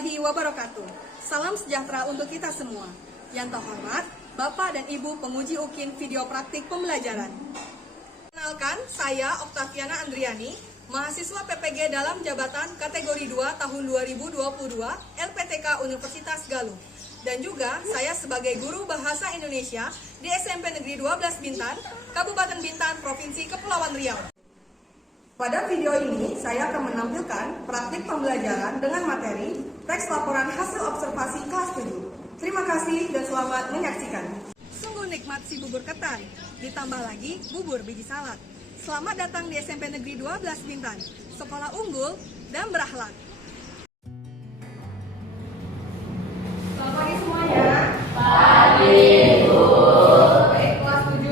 warahmatullahi wabarakatuh. Salam sejahtera untuk kita semua. Yang terhormat, Bapak dan Ibu penguji UKIN video praktik pembelajaran. Kenalkan, saya Oktaviana Andriani, mahasiswa PPG dalam jabatan kategori 2 tahun 2022 LPTK Universitas Galuh. Dan juga saya sebagai guru Bahasa Indonesia di SMP Negeri 12 Bintan, Kabupaten Bintan, Provinsi Kepulauan Riau. Pada video ini, saya akan menampilkan praktik pembelajaran dengan materi teks laporan hasil observasi kelas 7. Terima kasih dan selamat menyaksikan. Sungguh nikmat si bubur ketan, ditambah lagi bubur biji salad. Selamat datang di SMP Negeri 12 Bintan, sekolah unggul dan berakhlak. Selamat pagi semuanya. Pagi, Bu. Baik, kelas 7.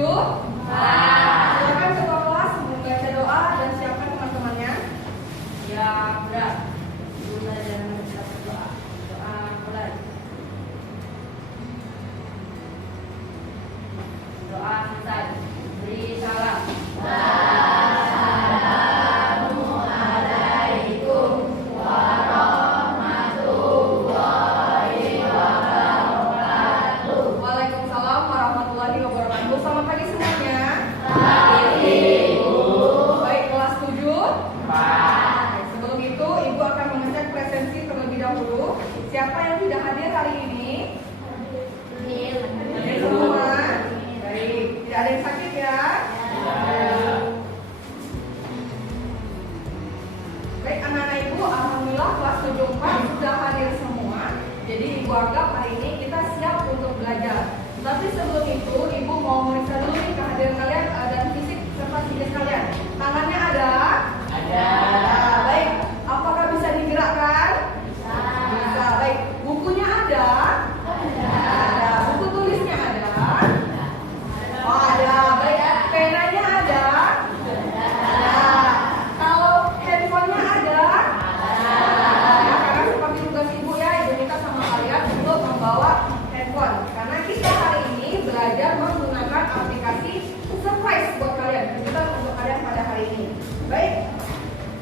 Silakan ketua kelas membaca doa dan siapkan teman-temannya. Ya, berat. Ibu belajar membaca doa. Doa mulai. Doa selesai. Beri salam. Waalaikumsalam warahmatullahi wabarakatuh. Selamat pagi semuanya. Baik, kelas 7. Sebelum itu, Ibu akan mengecek presensi terlebih dahulu. Siapa yang tidak hadir hari ini? Hadir semua. Baik, tidak ada yang sakit ya? Baik, anak-anak Ibu, alhamdulillah kelas 74 sudah hadir semua. Jadi Ibu anggap hari ini kita siap untuk belajar. Tapi sebelum itu, Ibu mau meriksa dulu nih kehadiran kalian dan fisik serta psikis kalian. Tangannya ada? Ada. Baik, apakah bisa digerakkan? Bisa. Baik, bukunya ada? Ada. Buku tulisnya ada? Oh, ada. Baik, penanya ada? Ada. Kalau handphonenya ada? Ya, karena seperti tugas Ibu ya, Ibu minta sama kalian untuk membawa handphone. Karena kita hari ini belajar menggunakan aplikasi surprise buat kalian, kejutan untuk kalian pada hari ini. Baik,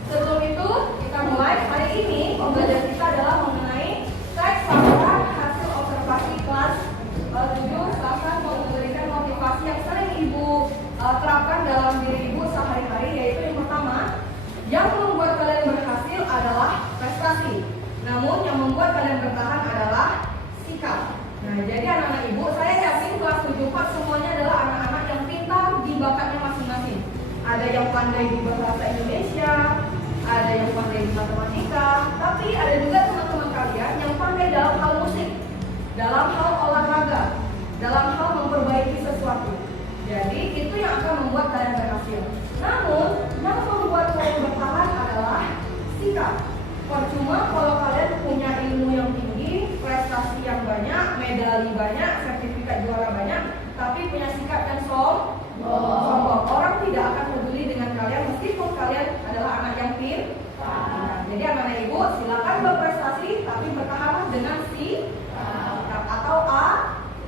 sebelum itu kita mulai. Hari ini pembelajaran kita adalah mengenai teks laporan hasil observasi kelas 7. Akan memberikan motivasi yang sering Ibu terapkan dalam diri Ibu sehari-hari, yaitu yang pertama, yang membuat kalian berhasil adalah prestasi. Namun yang membuat kalian bertahan adalah sikap. Nah, jadi anak-anak Ibu, saya yakin kelas 74 semuanya adalah anak-anak yang pintar di bakatnya masing-masing. Ada yang pandai di bahasa Indonesia, ada yang pandai di matematika, tapi ada juga teman-teman kalian yang pandai dalam hal musik, dalam hal olahraga, dalam hal memperbaiki sesuatu. Jadi itu yang akan membuat kalian berhasil. Namun yang membuat kalian bertahan adalah sikap. Percuma kalau kalian punya ilmu yang tinggi, prestasi yang banyak, medali banyak, sertifikat juara banyak, tapi punya sikap yang sombong. Orang tidak akan peduli dengan kalian meskipun kalian adalah anak yang pintar. Jadi anak-anak Ibu, silakan berprestasi tapi bertahanlah dengan sikap atau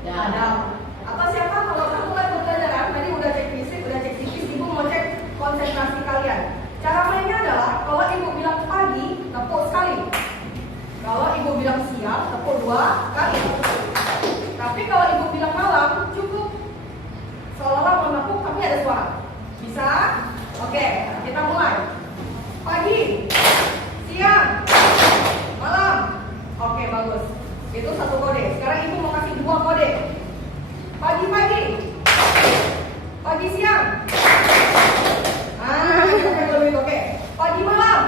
adab. Atau siapa kalau kamu mulai pembelajaran tadi udah cek fisik, udah cek psikis, Ibu mau cek konsentrasi kalian. Cara mainnya adalah kalau Ibu bilang pagi, tepuk sekali. Kalau Ibu bilang siang, tepuk 2 kali. Tapi kalau Ibu bilang malam, cukup seolah-olah menepuk tapi ada suara. Bisa? Oke, kita mulai. Pagi, siang, malam. Oke, bagus. Itu 1 kode. Sekarang Ibu mau kasih 2 kode. Pagi-pagi, pagi siang. Oke. Pagi malam.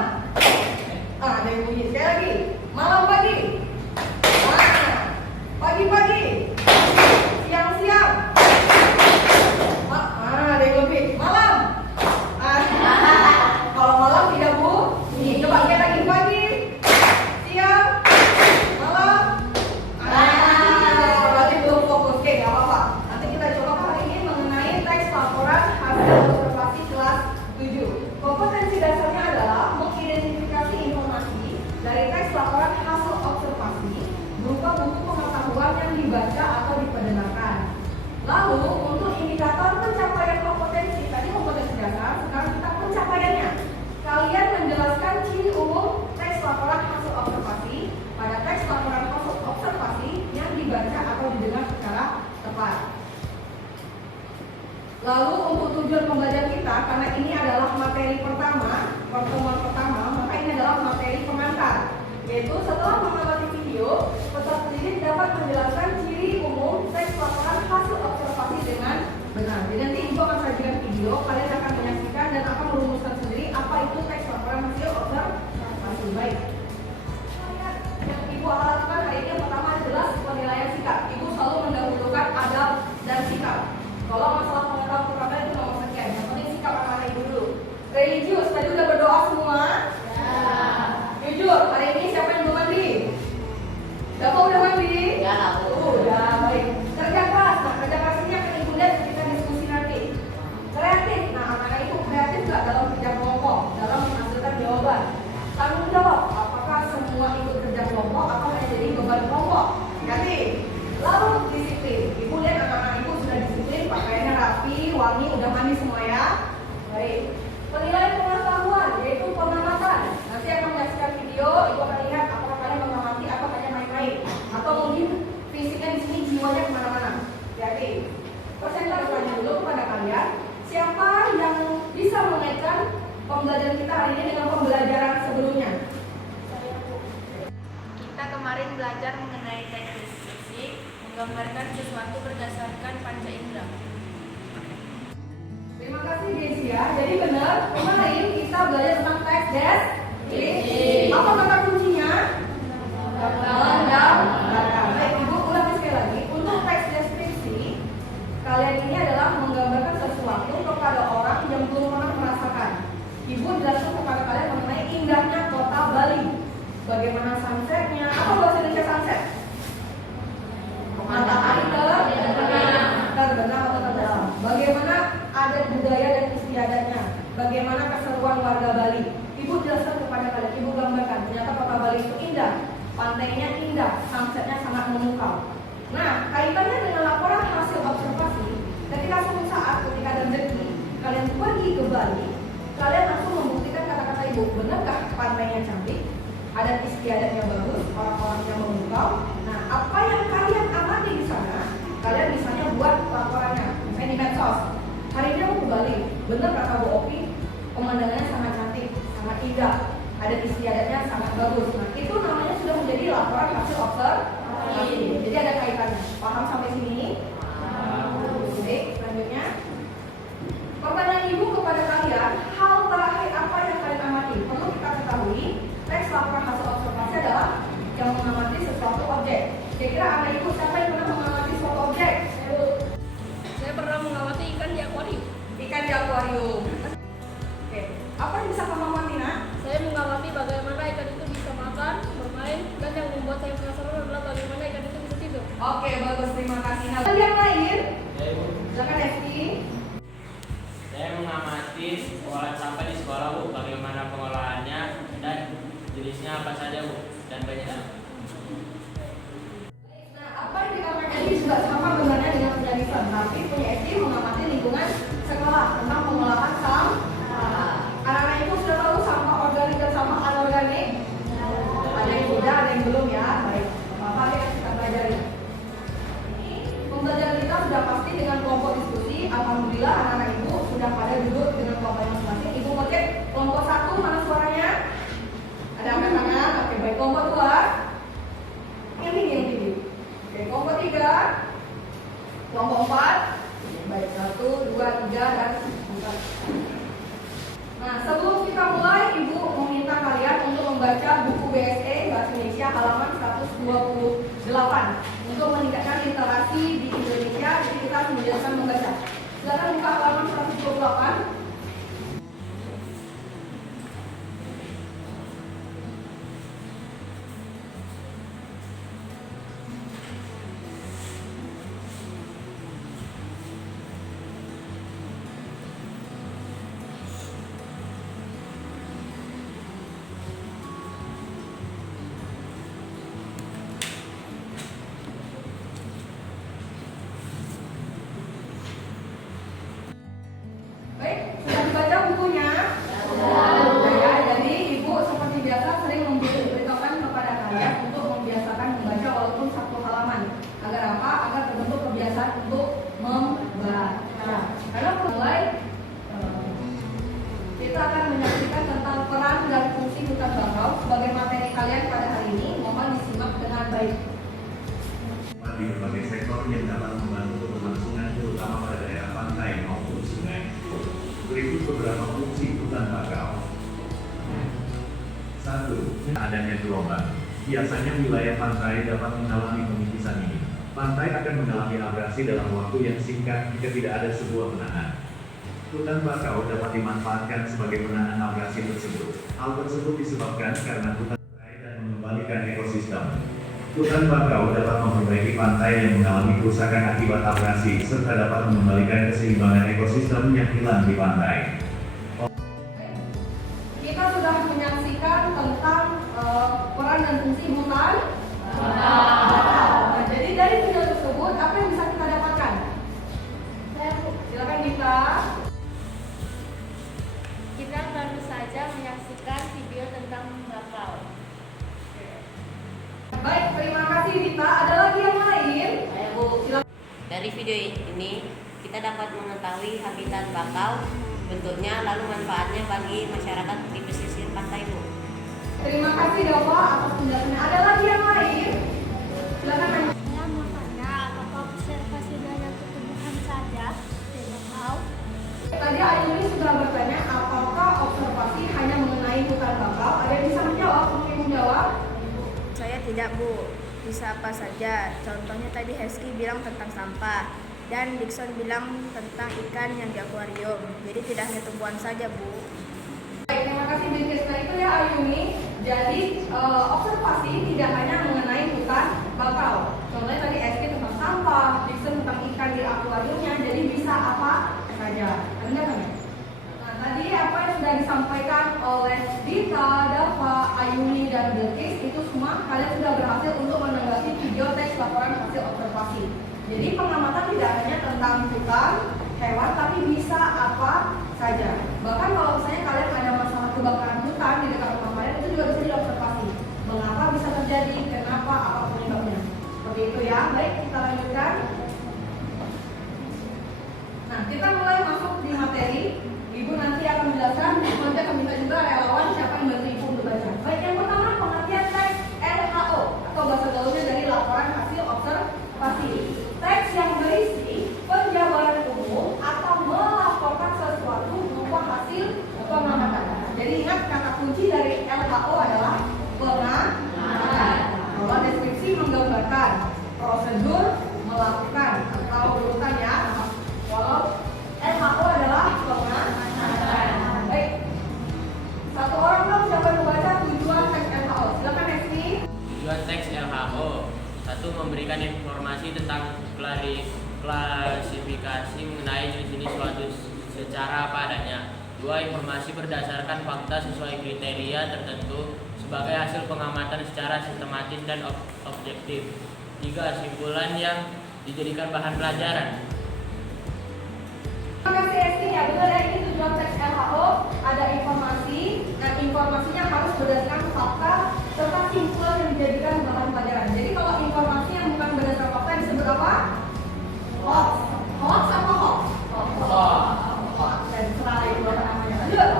Ada yang bunyi. Sekali lagi. Malam pagi. Pagi-pagi. Siang-siang. Ada yang lebih. Malam. Kalau malam tidak, Bu. Coba sekali lagi. Pagi, siang, malam. Berarti belum fokus. Oke, nggak apa-apa. Nanti kita coba hari ini mengenai teks laporan hasil observasi kelas 7. Kompetensi dasarnya adalah mengidentifikasi informasi dari teks laporan hasil observasi berupa buku pengetahuan yang dibaca atau diperdengarkan. Lalu untuk indikator pencapaian kompetensi, tadi kompetensi dasar, sekarang kita pencapaiannya. Kalian menjelaskan ciri umum teks laporan hasil observasi pada tujuan pembelajaran kita, karena ini adalah materi pertama, pertemuan pertama, maka ini adalah materi pengantar. Yaitu setelah mengamati video, peserta didik dapat menjelaskan ciri umum teks laporan hasil observasi dengan benar. Jadi nanti Ibu akan sajikan video, kalian akan menyaksikan dan akan merumuskan sendiri apa itu teks laporan hasil observasi. Baik. Yang Ibu akan lakukan hari ini yang pertama adalah penilaian sikap. Ibu selalu mendahulukan adab dan sikap. Kalau masalah pengetahuan pertama itu nomor sekian. Yang penting sikap anak-anak Ibu dulu. Religius, tadi udah berdoa semua? Jujur, hari ini siapa yang belum mandi? Siapa udah mandi? Ya, udah, baik. Kerja keras, nah kerja keras ini akan Ibu lihat ketika diskusi nanti. Kreatif, nah anak-anak Ibu kreatif nggak dalam kerja kelompok, dalam menghasilkan jawaban. Tanggung jawab, apakah semua ikut kerja kelompok atau hanya jadi beban kelompok? Ganti. Lalu disiplin, Ibu lihat anak-anak Ibu sudah disiplin, pakaiannya rapi, wangi, udah mandi semua ya. Baik. Penilaian pengetahuan, yaitu pengamatan. Nanti akan menyaksikan video, Ibu akan lihat apakah kalian mengamati atau hanya main-main, atau mungkin fisiknya di sini jiwanya kemana-mana. Jadi, presentasinya dulu kepada kalian. Siapa yang bisa mengaitkan pembelajaran kita hari ini dengan pembelajaran sebelumnya? Kita kemarin belajar mengenai teks deskripsi, menggambarkan sesuatu berdasarkan panca indera. Terima kasih Desia. Jadi benar, kemarin kita belajar tentang teks deskripsi. Apa kata kuncinya? Dalam dan belakang. Baik, Ibu ulangi sekali lagi. Untuk teks deskripsi, kalian ini adalah menggambarkan sesuatu kepada orang yang belum pernah merasakan. Ibu jelaskan kepada kalian mengenai indahnya kota Bali. Bagaimana sunsetnya? Apa bahasa Indonesia sunset? Matahari terbenam atau terdalam. Bagaimana adat budaya dan istiadatnya? Bagaimana keseruan warga Bali? Ibu jelaskan kepada kalian. Ibu gambarkan. Ternyata kota Bali itu indah. Pantainya indah. Sunsetnya sangat memukau. Nah, kaitannya dengan laporan hasil observasi. Ketika suatu saat, ketika ada rezeki, kalian pergi ke Bali, kalian langsung membuktikan kata-kata Ibu. Benarkah pantainya cantik? Adat istiadatnya bagus, orang-orangnya memukau. Nah, apa yang kalian amati di sana, kalian misalnya buat laporannya, misalnya di medsos. Hari ini aku ke Bali, bener kata Bu Opi, pemandangannya sangat cantik, sangat indah, adat istiadatnya sangat bagus. Nah, itu namanya sudah menjadi laporan hasil observasi. Jadi ada kaitannya. Paham sampai sini? Baik, selanjutnya. Pertanyaan Ibu kepada kalian, hal terakhir apa yang kalian amati? Perlu kita ketahui, teks laporan hasil observasi adalah yang mengamati sesuatu objek. Kira-kira anak Ibu siapa yang pernah mengamati suatu objek? Saya pernah mengamati ikan di akuarium. Ikan di akuarium. Oke, apa yang bisa kamu amati, Nak? Saya mengamati bagaimana ikan itu bisa makan, bermain, dan yang membuat saya penasaran adalah bagaimana ikan itu bisa tidur. Oke, bagus, terima kasih. Nah, yang lain, silakan Eski. Saya mengamati pengolahan sampah di sekolah, Bu. Bagaimana pengolahannya dan jenisnya apa saja, Bu, dan banyaknya. Nah, apa yang dikatakan ini juga sama benarnya dengan menjadi tapi punya Eski mengamati lingkungan sekolah tentang pengolahan sampah. Anak-anak Ibu sudah tahu sampah organik dan sampah anorganik? Ada yang sudah, ada yang belum ya. Baik, apa yang kita pelajari? Pembelajaran kita sudah pasti dengan kelompok diskusi. Alhamdulillah anak-anak Ibu sudah pada duduk dengan kelompok masing-masing. Ibu mau cek kelompok 1 mana suaranya? Ada angkat tangan? Oke, baik. Kelompok 2 yang tinggi. Oke, kelompok 3, kelompok 4. Baik, 1, 2, 3 dan 4. Nah, sebelum kita mulai, Ibu meminta kalian untuk membaca buku BSE Bahasa Indonesia halaman 128 untuk meningkatkan literasi di Indonesia. Jadi kita harus menjelaskan membaca. Silakan buka halaman 128. kalian pada hari ini. Mohon disimak dengan baik. Di berbagai sektor yang dapat membantu keberlangsungan terutama pada daerah pantai maupun sungai. Berikut beberapa fungsi hutan bakau. 1. Adanya gelombang. Biasanya wilayah pantai dapat mengalami pemikisan ini. Pantai akan mengalami abrasi dalam waktu yang singkat jika tidak ada sebuah penahan. Hutan bakau dapat dimanfaatkan sebagai penahan abrasi tersebut. Hal tersebut disebabkan karena hutan pantai dan mengembalikan ekosistem. Hutan bakau dapat memperbaiki pantai yang mengalami kerusakan akibat abrasi serta dapat mengembalikan keseimbangan ekosistem yang hilang di pantai. Kita sudah menyaksikan tentang peran dan fungsi hutan bakau. Nah, jadi dari video tersebut apa yang bisa kita dapatkan? Silakan Dita. Kita baru saja menyaksikan video tentang bakau. Baik, terima kasih Dita. Ada lagi yang lain? Saya Bu, Silakan. dari video ini kita dapat mengetahui habitat bakau, bentuknya lalu manfaatnya bagi masyarakat di pesisir pantai Bu. Terima kasih Dova atas penjelasannya. Ada lagi yang lain? Silakan Anda. Saya mau tanya, apakah observasi dari tumbuhan saja di bakau? Tadi Ayuni sudah bertanya apakah observasi hanya mengenai hutan bakau. Ada yang bisa menjawab? Mungkin menjawab? Saya tidak Bu, bisa apa saja. Contohnya tadi Hesky bilang tentang sampah dan Dixon bilang tentang ikan yang di akuarium. Jadi tidak hanya tumbuhan saja Bu. Baik, terima kasih Bilkis. Nah itu ya Ayuni. Jadi observasi tidak hanya mengenai hutan bakau. Contohnya tadi Hesky tentang sampah, Dixon tentang ikan di akuariumnya. Jadi bisa apa saja. Anda kan? Nah tadi apa yang sudah disampaikan oleh Dita, Dava, Ayuni dan Bilkis itu semua kalian sudah berhasil untuk menanggapi video teks laporan hasil observasi. Jadi pengamatan tidak hanya tentang hutan, hewan, tapi bisa apa saja. Bahkan kalau misalnya kalian ada masalah kebakaran hutan di dekat rumah kalian itu juga bisa diobservasi. Mengapa bisa terjadi, kenapa, apa penyebabnya. Seperti itu ya. Baik, kita lanjutkan. Nah, kita mulai masuk di materi. Ibu nanti akan menjelaskan, nanti akan minta juga relawan siapa yang bantu Ibu untuk baca. Baik, yang pertama pengertian teks LHO atau bahasa gaulnya dari laporan hasil observasi. Teks yang berisi penjabaran umum atau melaporkan sesuatu berupa hasil pengamatan. Jadi ingat kata kunci dari LHO adalah pengamatan. Kalau deskripsi menggambarkan, prosedur melakukan atau urutan ya. Kalau LHO adalah pengamatan. Baik. Satu orang dong siapa yang membaca tujuan teks LHO? Silakan Hesky. Tujuan teks LHO: 1. Memberikan informasi tentang klasifikasi mengenai jenis-jenis suatu secara apa adanya. 2. Informasi berdasarkan fakta sesuai kriteria tertentu sebagai hasil pengamatan secara sistematis dan objektif. 3. Simpulan yang dijadikan bahan pelajaran. Terima kasih Hesky ya, betul ya, ini tujuan teks LHO, ada informasi, dan informasinya harus berdasarkan fakta serta simpulan yang dijadikan bahan pelajaran. Jadi kalau informasi yang bukan berdasarkan fakta disebut apa? Hoax. Hoax apa hoax? Hoax. Dan serah itu apa namanya. Lanjut.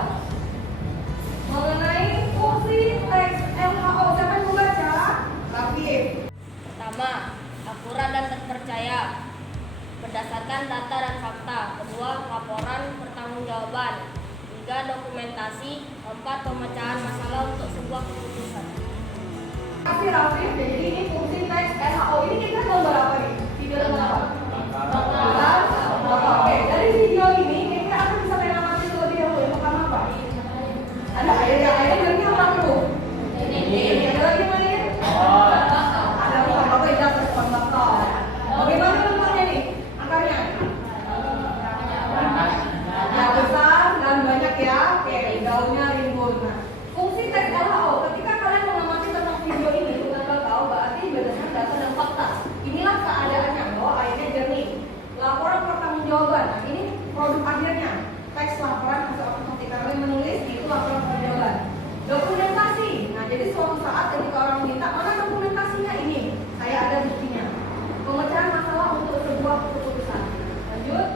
Mengenai fungsi teks LHO, siapa yang membaca? Rafif. Pertama, akurat dan terpercaya berdasarkan data dan fakta. Kedua, laporan pertanggungjawaban. 3. Dokumentasi. 4. Pemecahan masalah untuk sebuah keputusan. Terima kasih Rafif. Jadi ini fungsi teks LHO. Ini kita gambar apa nih? Video gambar apa? Oke, dari video ini kita akan bisa mengamati terlebih dahulu. Yang pertama apa? Ada air ya, air berarti apa dulu? Ini. Ada lagi main? Ada apa? Jelas respon bakal. Bagaimana bentuknya nih? Angkanya? Ya besar dan banyak ya. Oke, daunnya rimbun. Nah, fungsi teks LHO ketika kalian mengamati tentang video ini, kalian tahu berarti berdasarkan data dan fakta. Inilah keadaannya bahwa airnya jernih. Laporan pertanggungjawaban. Nah, ini produk akhirnya. Teks laporan hasil observasi. Kalian menulis itu laporan pertanggungjawaban. Dokumentasi. Nah, jadi suatu saat ketika orang minta, mana dokumentasinya ini? Saya ada buktinya. Pemecahan masalah untuk sebuah keputusan. Lanjut.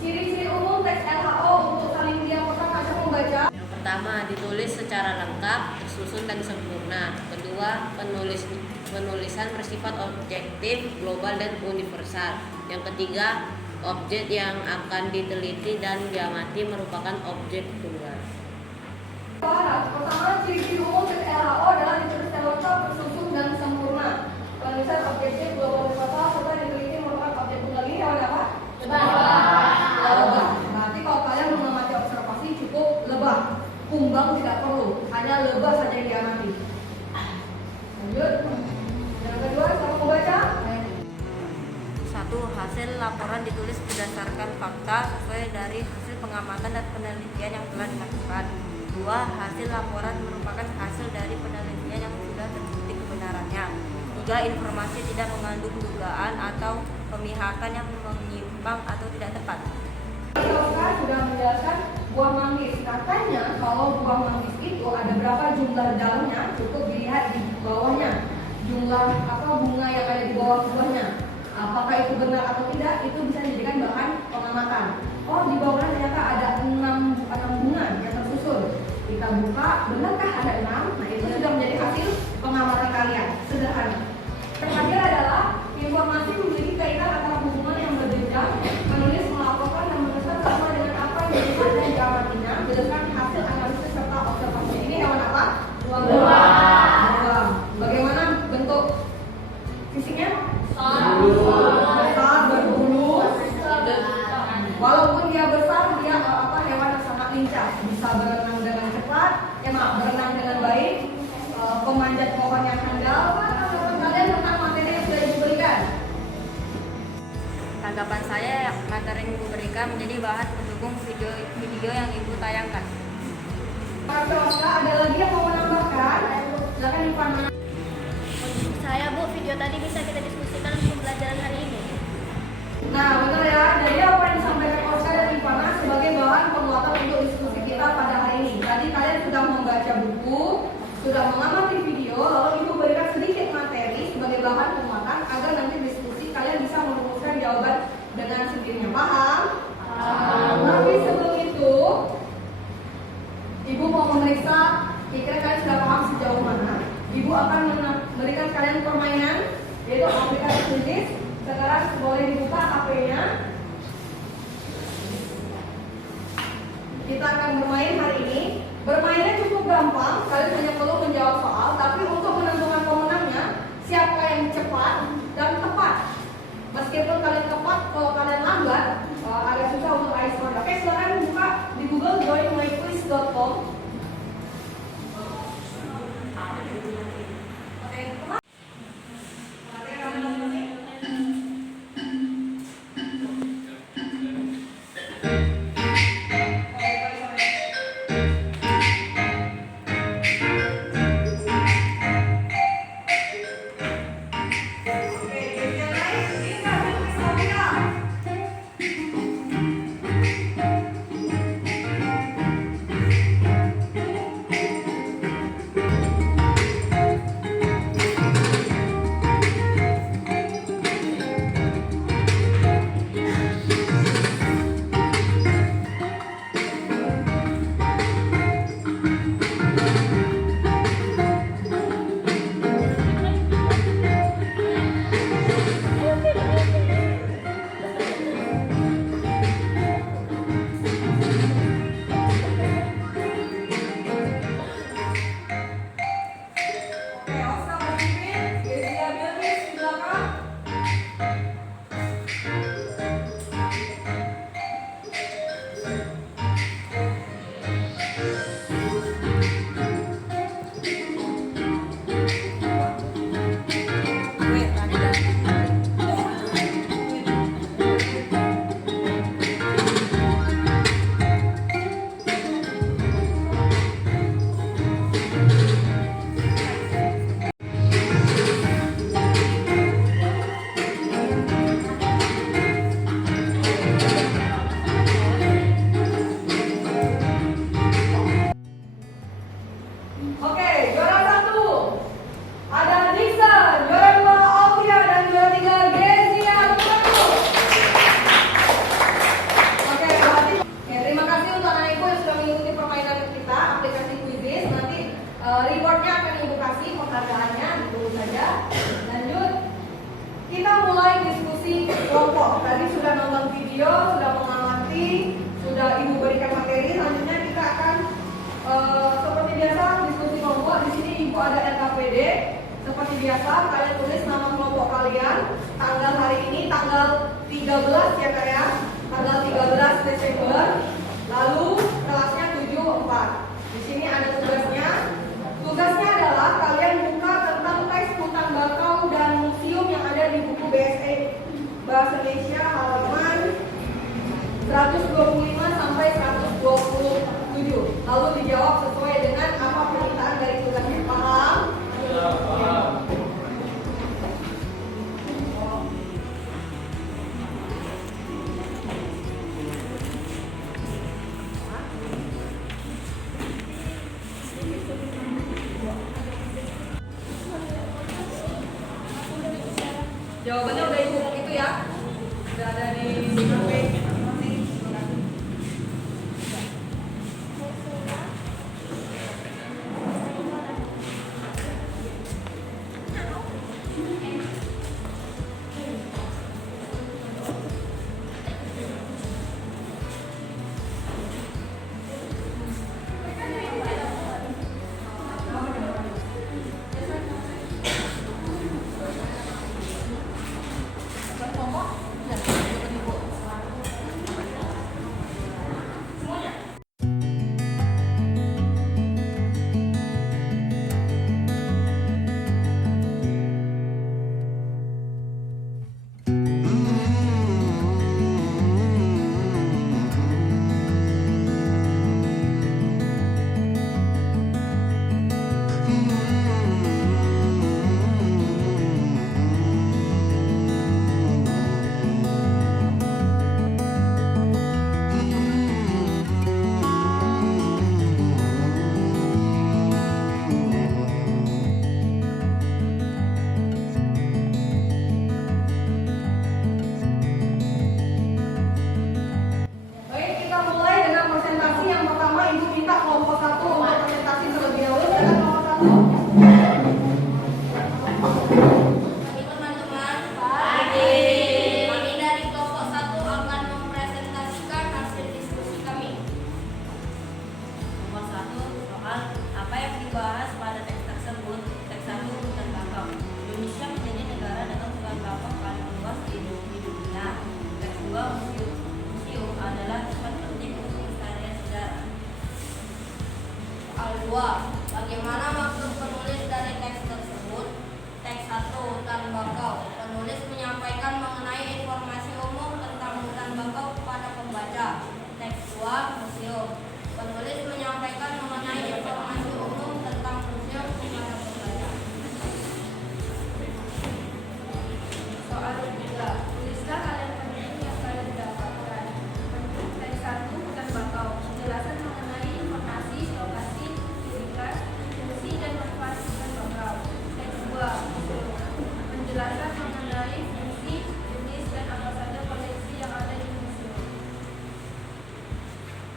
Ciri-ciri umum teks LHO untuk saling dilaporkan. Siapa membaca? Yang Pertama, ditulis secara lengkap, tersusun dan sempurna. Kedua, penulisan bersifat objektif, global dan universal. Yang ketiga, objek yang akan diteliti dan diamati merupakan objek tunggal. Pertama, ciri-ciri umum dari LHO adalah ditulis secara lengkap, tersusun dan sempurna. Penulisan objektif, global, universal, serta diteliti merupakan objek tunggal. Ini hewan apa? Lebah. Berarti kalau kalian mengamati observasi cukup lebah. Kumbang tidak perlu, hanya lebah saja yang diamati. Lanjut. Yang kedua, sama membaca. 1. Hasil laporan ditulis berdasarkan fakta sesuai dari hasil pengamatan dan penelitian yang telah dilakukan. 2. Hasil laporan merupakan hasil dari penelitian yang sudah terbukti kebenarannya. 3. Informasi tidak mengandung dugaan atau pemihakan yang menyimpang atau tidak tepat. Oskar sudah menjelaskan buah manggis. Katanya kalau buah manggis itu ada berapa jumlah daunnya, cukup dilihat di bawahnya. Jumlah bunga yang ada di bawah buahnya. Apakah itu benar atau tidak, itu bisa dijadikan bahan pengamatan. Oh, di bawahnya ternyata ada 6 bunga yang tersusun. Kita buka, benarkah ada 6? Nah, itu sudah menjadi hasil pengamatan kalian. Sederhana. Yang terakhir adalah informasi memiliki kaitan antara hubungan yang berjenjang. Penulis melaporkan dan menuliskan sama dengan apa yang dilihat dan diamatinya berdasarkan hasil analisis serta observasi. Ini hewan apa? Beruang. Bagaimana bentuk fisiknya? Besar, berbulu. Walaupun dia besar, dia hewan yang sangat lincah, bisa berenang dengan cepat, berenang dengan baik, pemanjat pohon yang handal. Tanggapan kalian tentang materi yang sudah diberikan? Tanggapan saya, materi yang Ibu berikan menjadi bahan pendukung video yang Ibu tayangkan. Pak Oska, ada lagi yang mau menambahkan? Silakan Ivana. Menurut saya Bu, video tadi bisa kita diskusikan untuk pembelajaran hari ini. Nah, benar ya. Jadi apa yang disampaikan Oska dan Ivana sebagai bahan penguatan untuk diskusi kita pada hari ini. Tadi kalian sudah membaca buku, sudah mengamati video, lalu Ibu berikan sedikit materi sebagai bahan penguatan agar nanti diskusi kalian bisa merumuskan jawaban dengan sendirinya. Paham? Tapi sebelum itu, Ibu mau memeriksa kira-kira kalian sudah paham sejauh mana. Ibu akan memberikan kalian permainan, yaitu aplikasi tulis. Sekarang boleh dibuka HP-nya. Kita akan bermain hari ini. Bermainnya cukup gampang, kalian hanya perlu menjawab soal. Tapi untuk menentukan pemenangnya, siapa yang cepat dan tepat. Meskipun kalian tepat, kalau kalian lambat, agak susah untuk ice score. Oke, silakan buka di Google joinmyquiz.com. biasa, kalian tulis nama kelompok kalian, tanggal hari ini tanggal 13 ya Kak ya, tanggal 13 Desember, lalu kelasnya 74. Di sini ada tugasnya. Tugasnya adalah kalian buka tentang teks hutan bakau dan museum yang ada di buku BSE Bahasa Indonesia halaman 125 sampai 127. Lalu dijawab sesuai dengan apa permintaan dari tugasnya. Paham? Paham. Jawabannya udah ibu itu ya. Udah ada di HP. Baik, kita mulai dengan presentasi. Yang pertama, Ibu minta kelompok 1 untuk presentasi terlebih dahulu. Silakan kelompok 1. Pagi teman-teman. Pagi. Kami dari kelompok 1 akan mempresentasikan hasil diskusi kami. Nomor 1, soal apa yang dibahas pada teks tersebut. Teks 1, hutan bakau. Indonesia menjadi negara dengan hutan bakau paling luas di dunia. Teks 2, museum. Museum adalah tempat penting untuk pelestarian sejarah. Soal 2, bagaimana maksud penulis dari teks tersebut? Teks 1, hutan bakau. Penulis menyampaikan mengenai informasi umum tentang hutan bakau kepada pembaca. Teks 2, museum. Penulis menyampaikan mengenai informasi umum tentang museum kepada pembaca. Soal 3, tulislah kalian penting yang kalian dapatkan. Teks 1, hutan bakau. Penjelasan mengenai informasi, lokasi, fisika, fungsi, dan manfaat hutan bakau. Teks 2, museum. Penjelasan mengenai fungsi, jenis, dan apa saja koleksi yang ada di museum.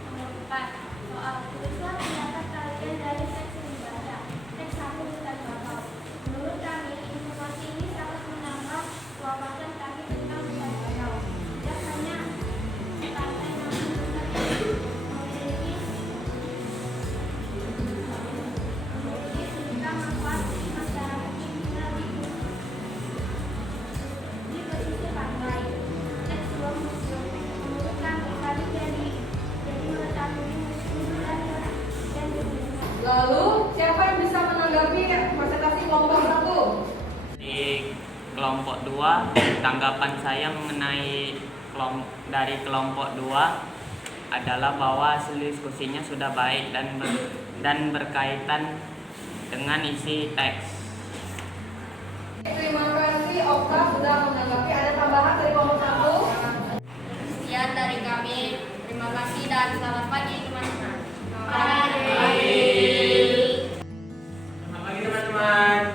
Nomor 4, soal tulislah pendapat kalian dari teks yang dibaca. Teks 1, hutan bakau. Menurut kami, informasi ini sangat menambah wawasan kami tentang hutan bakau. Tidak hanya pantai namun juga memiliki tentang manfaat masyarakat yang tinggal di pesisir pantai. Teks 2, museum. Menurut kami jadi mengetahui museum dan dunia. Lalu, siapa yang bisa menanggapi presentasi kelompok 1? Di kelompok 2, tanggapan saya mengenai dari kelompok 2 adalah bahwa hasil diskusinya sudah baik dan berkaitan dengan isi teks. Terima kasih Okta sudah menanggapi. Ada tambahan dari kelompok 1? Sekian dari kami. Terima kasih dan selamat pagi teman-teman. Pagi. Selamat pagi teman-teman.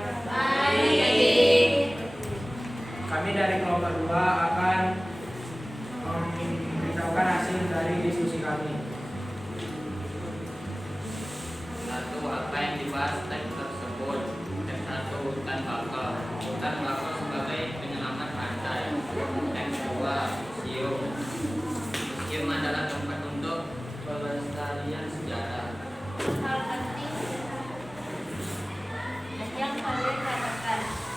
Kami dari kelompok 2 akan memberitahukan hasil dari diskusi kami. 1. Apa yang dibahas teks tersebut? Teks 1, hutan bakau. Hutan bakau sebagai penyelamat pantai. Teks 2, museum. Museum adalah tempat untuk pelestarian sejarah. Hal penting yang kalian katakan.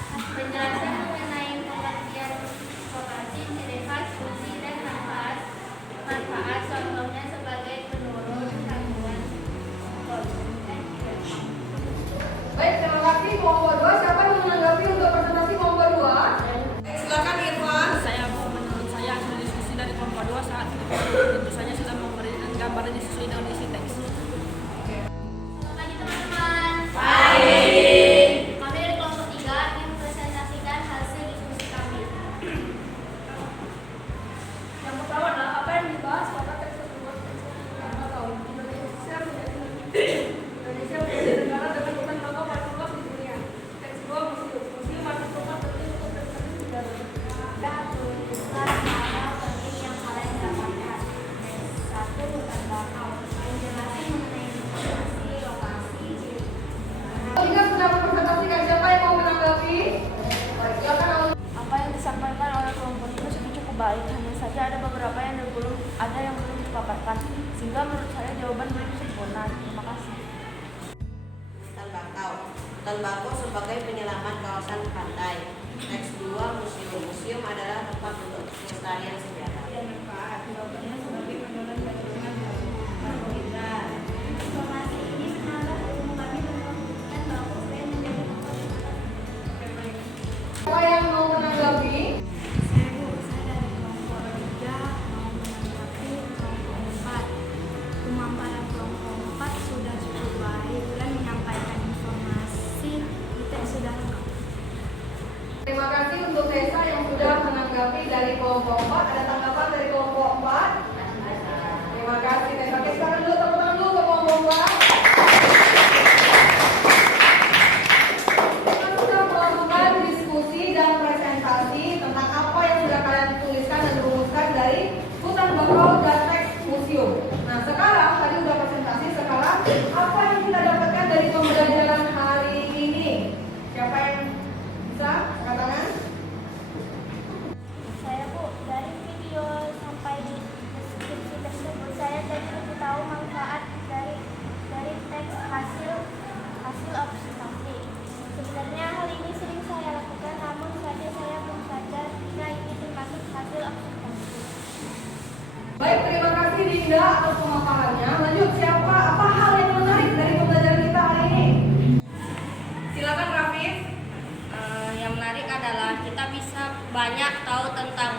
gambarnya disesuaikan dengan isi teks. Selamat pagi teman-teman. Baik. Kami dari kelompok 3 ingin mempresentasikan hasil diskusi kami. Yang pertama adalah apa yang dibahas pada teks tersebut. Karena tahu Indonesia menjadi negara dengan hutan bakau paling luas di dunia. Teks 2 museum masih tempat penting untuk prestasi sejarah. Dan tulislah hal penting yang kalian dapatkan. Teks 1 hutan bakau. Menjelaskan mengenai informasi, lokasi, ciri. Kita sudah mempresentasikan, siapa yang mau menanggapi? Baik, silakan Auli. Apa yang disampaikan oleh kelompok itu sudah cukup baik, hanya saja ada beberapa yang belum dipaparkan, sehingga menurut saya jawaban belum sempurna. Terima kasih. Hutan bakau. Hutan bakau sebagai penyelaman kawasan pantai. Teks 2 museum. Museum adalah tempat untuk pelestarian sejarah. Informasi ini menambah ilmu kami tentang hutan bakau supaya menjadi tempat Siapa yang mau menanggapi? Saya dari kelompok 3 mau menanggapi kelompok 4. Pemaparan kelompok 4 sudah cukup baik dan menyampaikan informasi di teks sudah lengkap. Terima kasih untuk Tessa yang sudah menanggapi dari kelompok 4. Ada tanggapan dari kelompok 4? Terima kasih Tessa. Oke, sekarang dulu tepuk tangan dulu ke kelompok 4. Kita sudah melakukan diskusi dan presentasi tentang apa yang sudah kalian tuliskan dan rumuskan dari hutan bakau dan teks museum. Nah, sekarang tadi udah presentasi, sekarang apa yang kita dapatkan dari pembelajaran hari ini? Siapa yang bisa angkat tangan? Saya Bu, dari video sampai di deskripsi tersebut saya jadi lebih tahu manfaat dari teks hasil observasi. Sebenarnya hal ini sering saya lakukan, namun saja saya belum sadar jika ini termasuk hasil observasi. Baik, terima kasih Dinda atas pemaparannya. Lanjut, siapa? Apa hal yang menarik dari pembelajaran kita hari ini? Silakan Rafif. Yang menarik adalah kita bisa banyak tahu tentang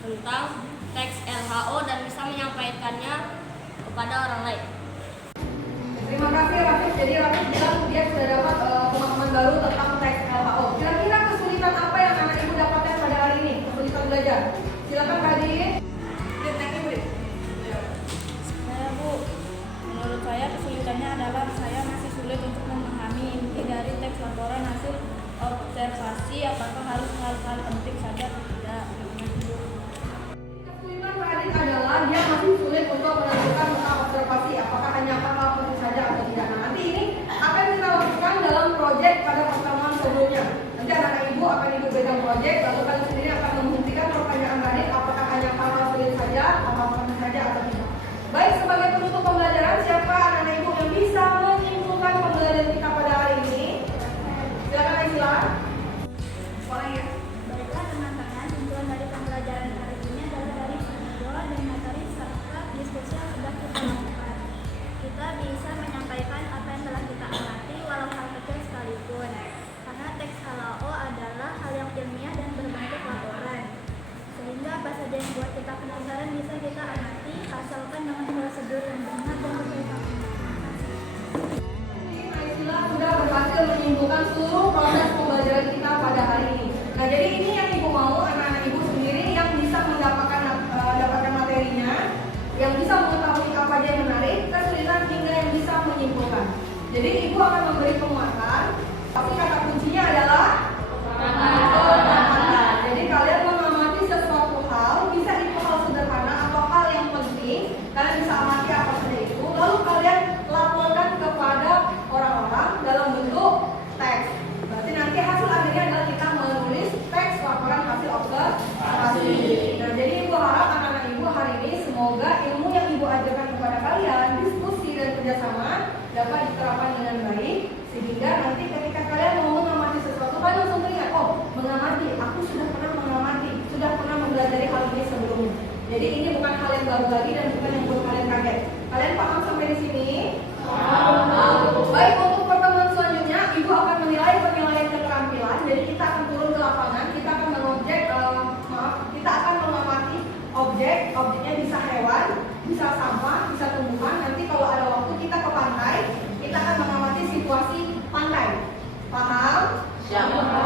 tentang teks LHO dan bisa menyampaikannya kepada orang lain. Terima kasih Rafif. Jadi Rafif bilang dia sudah dapat pemahaman baru tentang teks LHO. Kira-kira kesulitan apa yang anak ibu dapatkan pada hari ini? Kesulitan belajar. Silakan Kak Din. Saya Bu, menurut saya kesulitannya adalah saya masih sulit untuk memahami inti dari teks laporan hasil observasi, apakah harus hal-hal penting saja atau tidak. Kesulitan Kak Din adalah dia masih sulit untuk menentukan tentang observasi apakah hanya hal penting saja atau tidak. Nah, nanti ini akan kita lakukan dalam proyek pada pertemuan sebelumnya. Nanti anak ibu akan ibu pegang proyek, lalu kalian sendiri akan membuktikan pertanyaan tadi apakah hanya hal sulit saja, apa penting saja atau tidak. Baik, sebagai penutup pembelajaran, siapa anak ibu yang bisa menyimpulkan pembelajaran kita pada hari ini? Silakan Aisla. Boleh ya. Baiklah teman-teman, tujuan dari pembelajaran hari ini adalah dari video dan materi serta diskusi yang sudah kita lakukan. Kita bisa menyampaikan apa yang telah kita amati walau hal kecil sekalipun. Karena teks LHO adalah hal yang ilmiah dan berbentuk laporan. Sehingga apa saja yang buat kita penasaran bisa kita amati asalkan dengan prosedur yang benar dan berbaik. Aisla sudah berhasil menyimpulkan seluruh proses pembelajaran kita pada hari ini. Nah, jadi ini yang ibu mau anak-anak ibu sendiri yang bisa mendapatkan materinya, yang bisa mengetahui apa aja yang menarik, kesulitan hingga yang bisa menyimpulkan. Jadi ibu akan memberi penguatan, tapi kata kuncinya adalah pengamatan. Jadi kalian mengamati sesuatu hal, bisa itu hal sederhana atau hal yang penting, kalian bisa amati apa saja itu, lalu kalian laporkan kepada orang-orang dalam bentuk teks. Berarti nanti hasil akhirnya adalah kita menulis teks laporan hasil observasi. Nah, jadi ibu harap anak-anak ibu hari ini semoga ilmu yang ibu ajarkan kepada kalian, diskusi dan kerjasama dapat diterapkan dengan baik, sehingga nanti ketika kalian mau mengamati sesuatu, kalian langsung teringat, oh mengamati, aku sudah pernah mengamati, sudah pernah mempelajari hal ini sebelumnya. Jadi ini bukan hal yang baru lagi dan bukan yang buat kalian kaget. Kalian paham sampai di sini? Baik, untuk pertemuan selanjutnya, ibu akan menilai penilaian keterampilan. Jadi kita akan turun ke lapangan, kita akan mengamati objek objeknya bisa hewan, bisa sampah, bisa tumbuhan. Nanti kalau ada waktu kita ke pantai, kita akan mengamati situasi pantai. Paham? Siap.